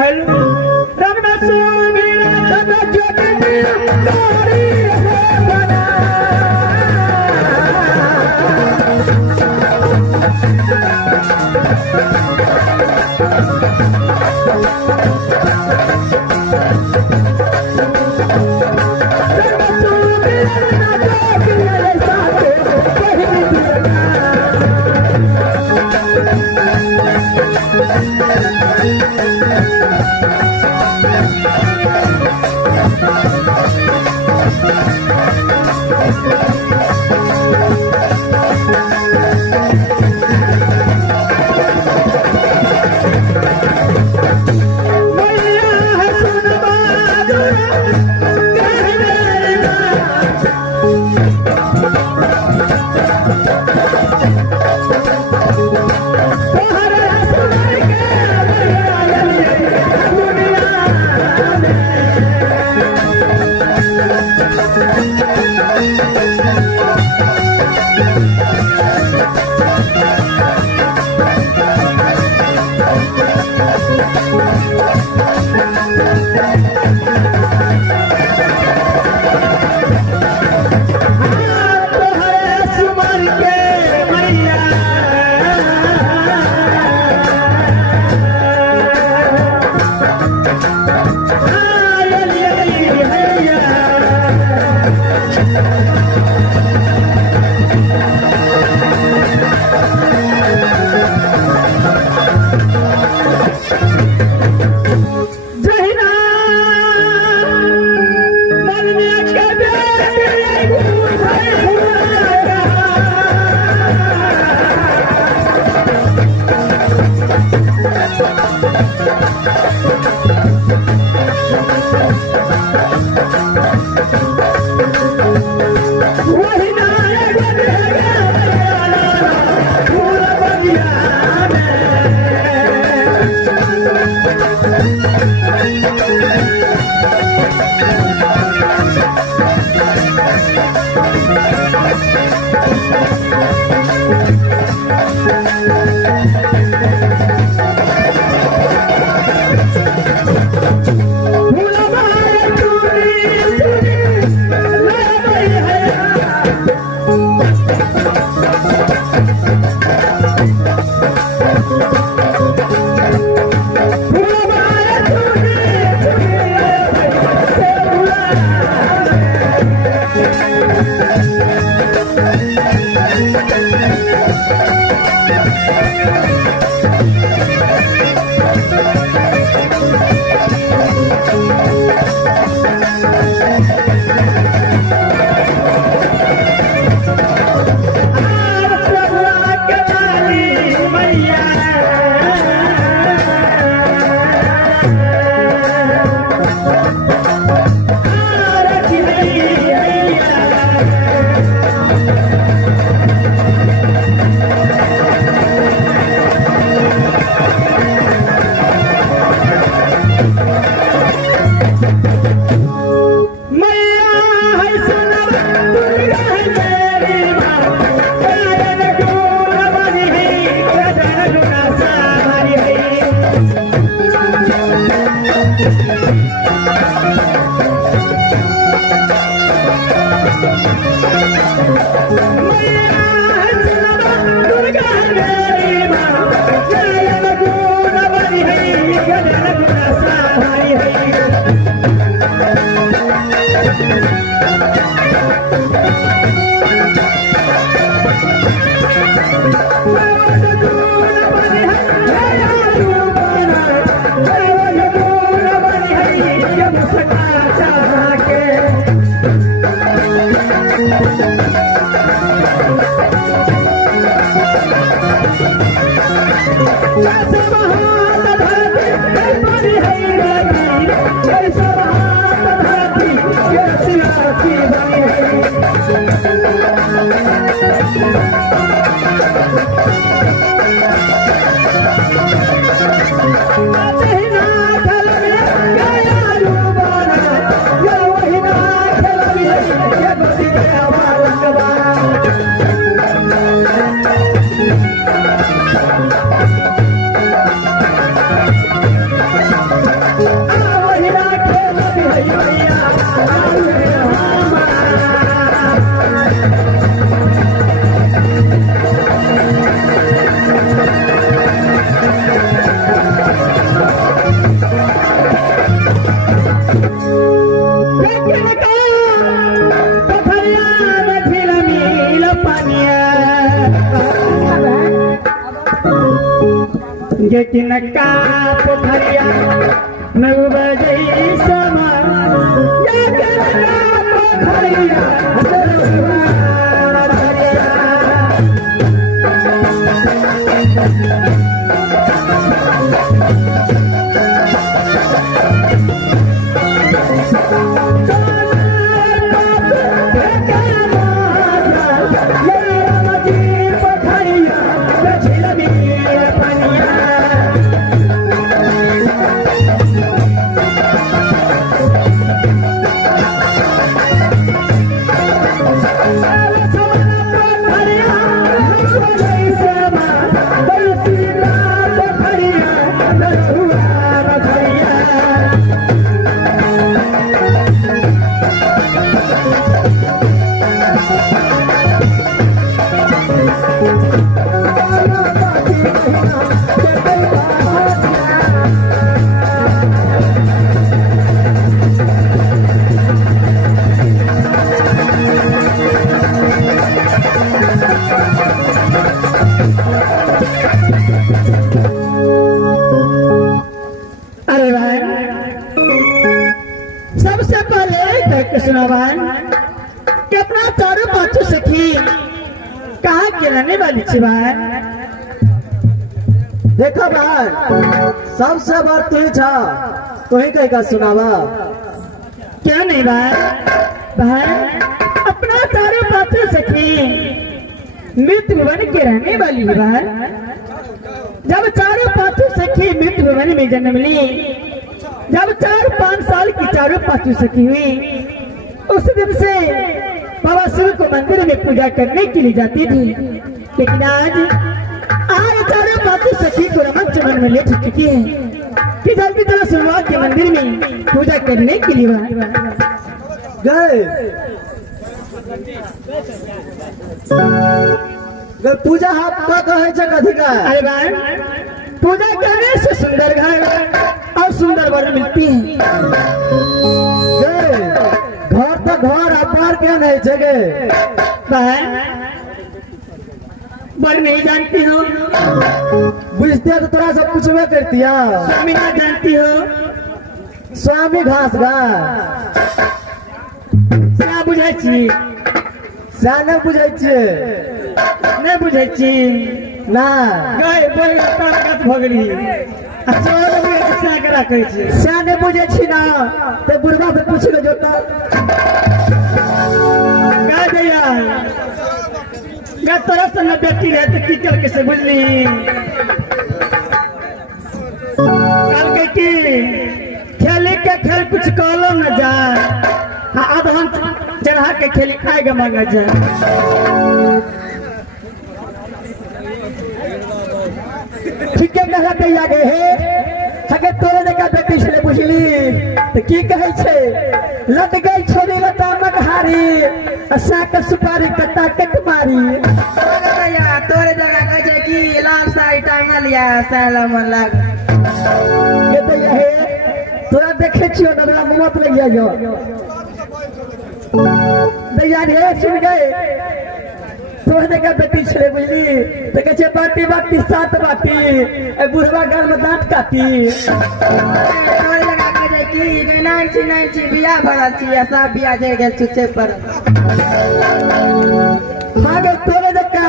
Hey! नक्का पोखरिया नव बजे समा पोखरिया कृष्णवान कि अपना चारों पांचों सखी कहा गिराने वाली चिवान देखो बहन सबसे बड़ तू था तो ही कहीं का सुनावा क्या नहीं बहन अपना चारों पांचों सखी मृत्यु भवन के रहने वाली है बहन। जब चारों पांचों सखी मृत्यु भवन में जन्म ली, जब 4-5 साल की चारों पांचों सखी हुई, उस दिन से बाबा शिव को मंदिर में पूजा करने के लिए जाती थी। लेकिन आज चारों पांचों सखी को रमन चमन में ले चुकी है कि जल्दी तरह शुरुआत के मंदिर में पूजा करने के लिए गए पूजा आप का कहे जगह। अरे बहन, पूजा करने से सुंदर घर और सुंदर वर मिलती है। घर तो घर अपार क्या नहीं जगह बहन, पर नहीं जानती हो, बुझते तो तोरा सब पूछबे करती है। स्वामी ना जानती हो, स्वामी घास गा क्या बुझे छी, साने बुझै छियै नहीं बुझे छी, ना गए बोल ताकत भगली, अच्छा भी अच्छा करा कहै छी, साने बुझै छी ना ते बुढ़वा से पूछ ले जोता का दैया गा तोरा से न बेटी रहे तो की करके से बुझली, कल के की खेली के खेल कुछ कहलो न जा, आधन चढ़ा के खेली खाएगा मांगा जा, ठीक है कहला दैया गे हे हके तोरे जका बेटी छले बुझली त की कहै छै लट गई छोरी लता मगहारी साक सुपारी कटा कट मारी। भैया तोरे जगह कहै छै कि लाल साड़ी टांगल या सैलम लग ये दैया हे तोरा देखे छियो न बड़ा मत लग जायो दैया रे सुन गए तोरे जका बेटी छले बुझली त कहै छै बाटी बाटी सात बाटी ए बुढ़वा घर में दांत काटी। तोरे जगह कहै छै कि नाइन छी बिया भरल छी या सब बिया जे गेल चुचे पर हागे तोरे जका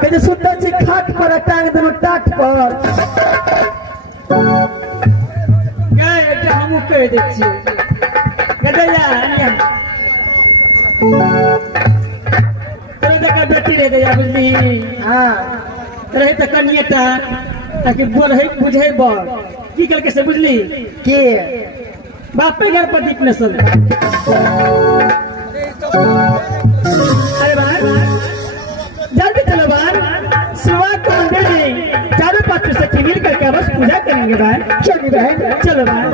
के जे सुतल छी खाट पर टांग देनो टाट पर गए एकटा हमहूँ कहि दै छियै, गदैया अनिया तोरे जका बेटी रहे गैया बुझली, हां रहे तो कनिएटा ताकि बोलहे बुझे बड़ की करके से बुझली, के बापे घर पर दीप नसल, अरे भाई जल्दी चलो भाई, शिवा को मंदिर में चारों पात्र से मिल करके बस पूजा करेंगे भाई, चलिए भाई चलो भाई।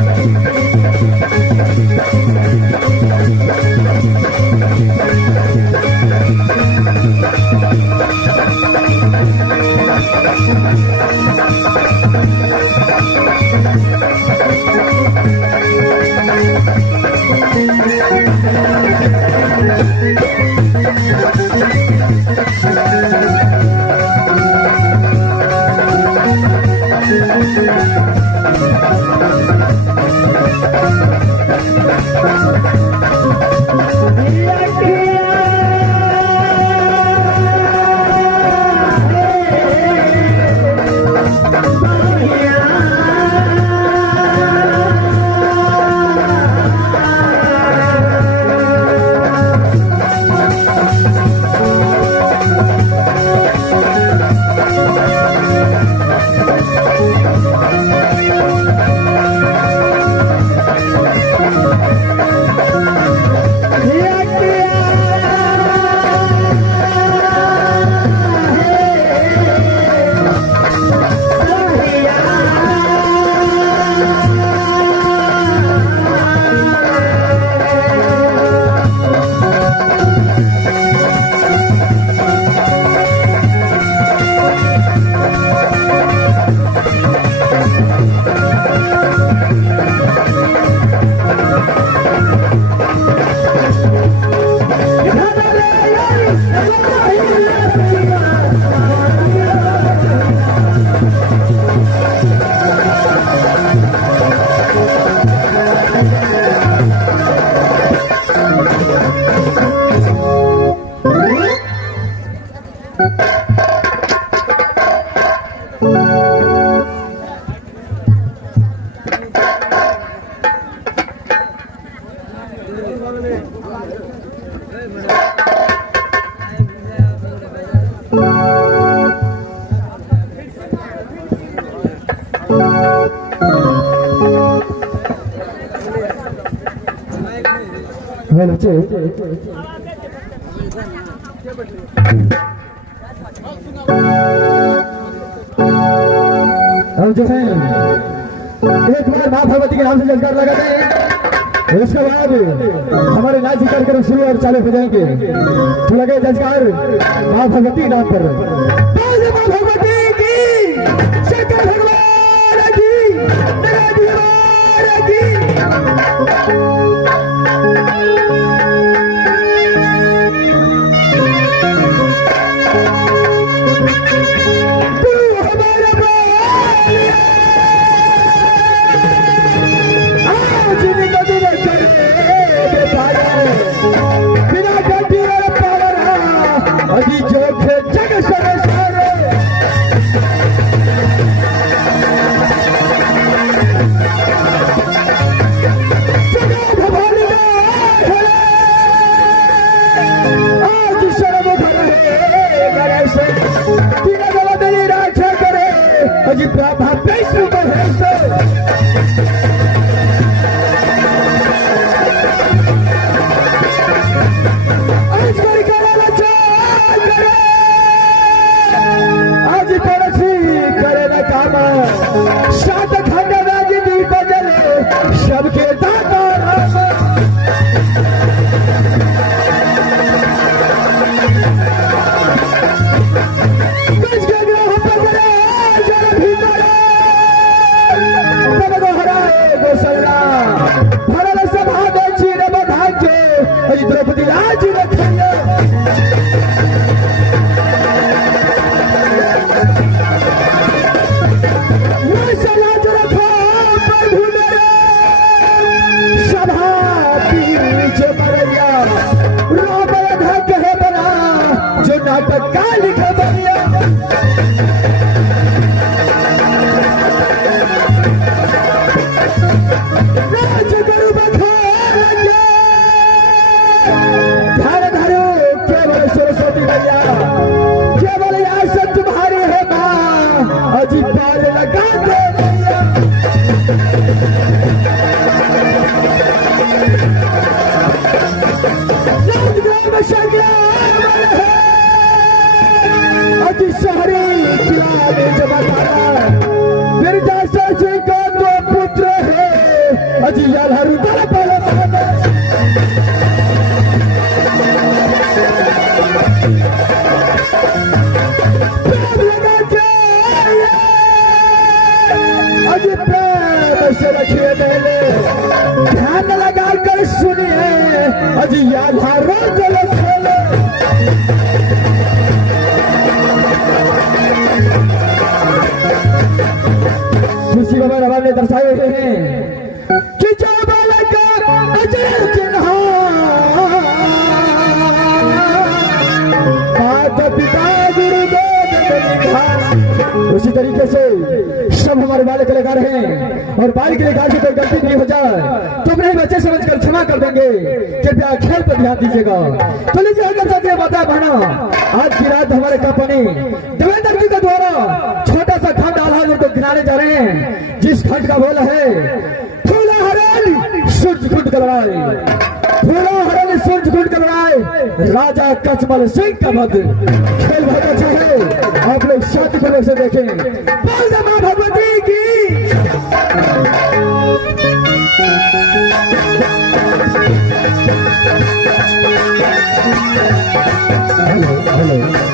Thank you. बच्चे अब जो है एक बार माँ भगवती के नाम से जजकार लगाते हैं, उसके बाद हमारे नाच कार्यक्रम शुरू और चालू हो जाएंगे। तो लगे जजकार माँ भगवती के नाम पर। माँ भगवती की, शंकर भगवान की, भगवान की। बजिया धारो जल खेले खुशी बाबा रबाब ने दर्शाए हुए हैं कि जो बालक अजर चिन्हा माता पिता गुरुदेव ने लिखा। उसी तरीके से सब हमारे बाल कलाकार हैं और बाल कलाकार से कोई गलती नहीं हो जाए तो अपने बच्चे समझकर क्षमा कर देंगे। कृपया खेल पर ध्यान दीजिएगा। तो लीजिए अगर साथियों बता बहना आज की रात हमारे कंपनी देवेंद्र जी के द्वारा छोटा सा खंड आल्हा को गिनाने जा रहे हैं जिस खंड का बोला है फूला हरण सूरज कुंड कलराए फूला हरण सूरज कुंड कलराए राजा कचमल सिंह का मत खेल बहुत अच्छा है। आप लोग शांति पूर्वक से देखें। बोल दे मां भगवती की। हेलो भैया